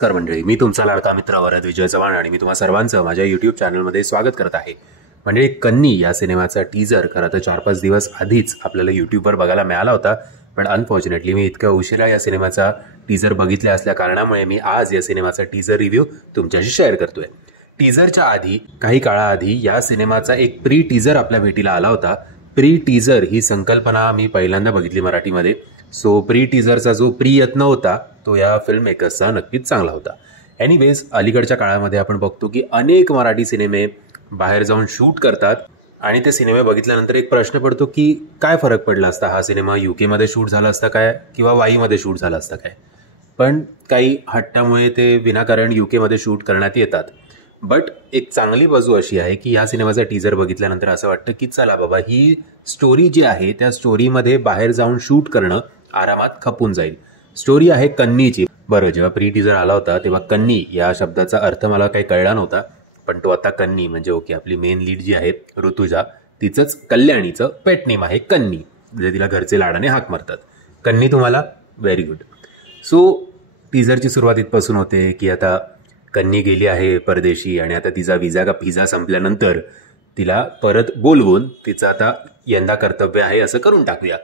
नमस्कार मंडळी, मी तुमचा लाडका मित्र वरद विजय चव्हाण आणि मी तुम्हा सर्वांचं माझ्या यूट्यूब चॅनलमध्ये स्वागत करत आहे. म्हणजे कन्नी या सिनेमाचा टीजर खरं तर 4-5 दिवस आधीच आपल्याला यूट्यूबवर बघायला मिळाला होता, पण अनफॉर्च्युनेटली मी इतक्या उशिरा या सिनेमाचा टीजर बघितल्या असल्या कारणामुळे मी आज या सिनेमाचा टीजर रिव्ह्यू तुमच्याशी शेअर करतोय. टीजरच्या आधी काही काळाआधी या सिनेमाचा एक प्री टीजर आपल्या भेटीला आला होता. प्री टीजर ही संकल्पना मी पहिल्यांदा बघितली मराठीमध्ये. सो प्री टीजरचा जो यत्न होता तो या फिल्म मेकर्सचा नक्कीच चांगला होता. एनिवेज, अलीकडच्या काळामध्ये आपण बघतो की अनेक मराठी सिनेमे बाहेर जाऊन शूट करतात आणि ते सिनेमे बघितल्यानंतर एक प्रश्न पडतो की काय फरक पडला असता, हा सिनेमा यूकेमध्ये शूट झाला असता काय किंवा वाईमध्ये शूट झाला असता काय. पण काही हट्टामुळे ते विनाकारण यूकेमध्ये शूट करण्यात येतात. बट एक चांगली बाजू अशी आहे की या सिनेमाचा टीजर बघितल्यानंतर असं वाटतं की चला बाबा, ही स्टोरी जी आहे त्या स्टोरीमध्ये बाहेर जाऊन शूट करणं आरामात खपून जाईल. स्टोरी आहे कन्नीची. बरं, जेव्हा प्री टीजर आला होता तेव्हा कन्नी या शब्दाचा अर्थ मला काही कळला नव्हता, पण तो आता कन्नी म्हणजे ओके, आपली मेन लीड जी आहे ऋतुजा, तिचंच कल्याणीचं पेट नेम आहे कन्नी, म्हणजे तिला घरचे लाडाने हाक मारतात. कन्नी तुम्हाला व्हेरी गुड. सो टीजरची सुरुवात इथपासून होते की आता कन्नी गेली आहे परदेशी आणि आता तिचा विजा का पिझा संपल्यानंतर तिला परत बोलवून तिचं आता यंदा कर्तव्य आहे असं करून टाकूया.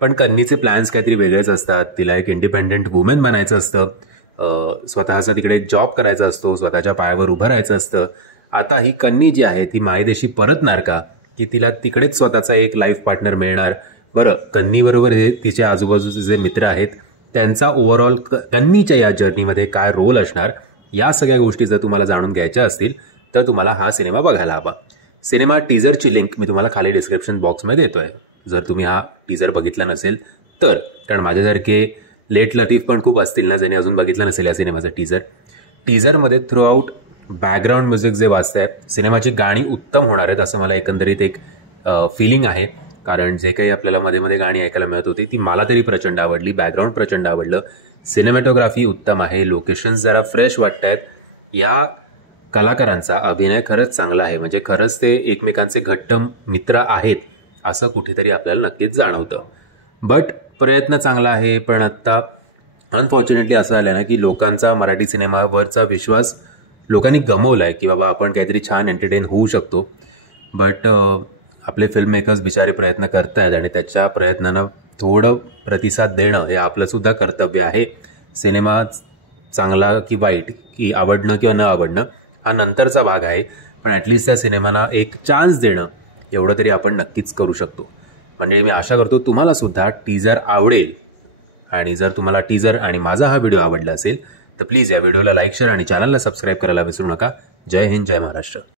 पण कन्नीचे प्लॅन्स काहीतरी वेगळेच असतात. तिला एक इंडिपेंडेंट वुमेन बनायचं असतं, स्वतःचा तिकडे एक जॉब करायचा असतो, स्वतःच्या पायावर उभं राहायचं असतं. आता ही कन्नी जी आहे ती मायदेशी परतणार का, की तिला तिकडेच स्वतःचा एक लाईफ पार्टनर मिळणार. बरं, कन्नीबरोबर हे तिचे आजूबाजूचे जे मित्र आहेत त्यांचा ओव्हरऑल कन्नीच्या या जर्नीमध्ये काय रोल असणार, या सगळ्या गोष्टी जर तुम्हाला जाणून घ्यायच्या असतील तर तुम्हाला हा सिनेमा बघायला हवा. सिनेमा टीजरची लिंक मी तुम्हाला खाली डिस्क्रिप्शन बॉक्समध्ये देतोय, जर तुम्ही हा टीजर बघितला नसेल तर. कारण माझ्यासारखे लेट लतीफ पण खूप असतील ना ज्यांनी अजून बघितलं नसेल या सिनेमाचा टीजर. टीजरमध्ये थ्रू आउट बॅकग्राऊंड म्युझिक जे वाजतंय, सिनेमाची गाणी उत्तम होणार आहेत असं मला एकंदरीत एक फिलिंग आहे. कारण जे काही आपल्याला मध्ये मध्ये गाणी ऐकायला मिळत होती ती मला तरी प्रचंड आवडली. बॅकग्राऊंड प्रचंड आवडलं. सिनेमॅटोग्राफी उत्तम आहे. लोकेशन्स जरा फ्रेश वाटत आहेत. या कलाकारांचा अभिनय खरंच चांगला आहे. म्हणजे खरंच ते एकमेकांचे घट्ट मित्र आहेत असं कुठेतरी आपल्याला नक्कीच जाणवतं. बट प्रयत्न चांगला आहे. पण आत्ता अनफॉर्च्युनेटली असं झालं ना की लोकांचा मराठी सिनेमावरचा विश्वास लोकांनी गमावला आहे की बाबा आपण काहीतरी छान एंटरटेन होऊ शकतो. बट आपले फिल्म मेकर्स बिचारे प्रयत्न करत आहेत आणि त्याच्या प्रयत्नांना थोडं प्रतिसाद देणं हे आपलंसुद्धा कर्तव्य आहे. सिनेमा चांगला की वाईट, की आवडणं किंवा न आवडणं हा नंतरचा भाग आहे, पण ॲटलिस्ट त्या सिनेमांना एक चान्स देणं एवढं तरी आपण नक्कीच करू शकतो. म्हणजे मी आशा करतो तुम्हाला सुद्धा टीजर आवडेल. आणि जर तुम्हाला टीजर आणि माझा हा व्हिडिओ आवडला असेल तर प्लीज या व्हिडिओला लाईक, शेअर आणि चॅनलला सबस्क्राईब करायला विसरू नका. जय हिंद, जय महाराष्ट्र.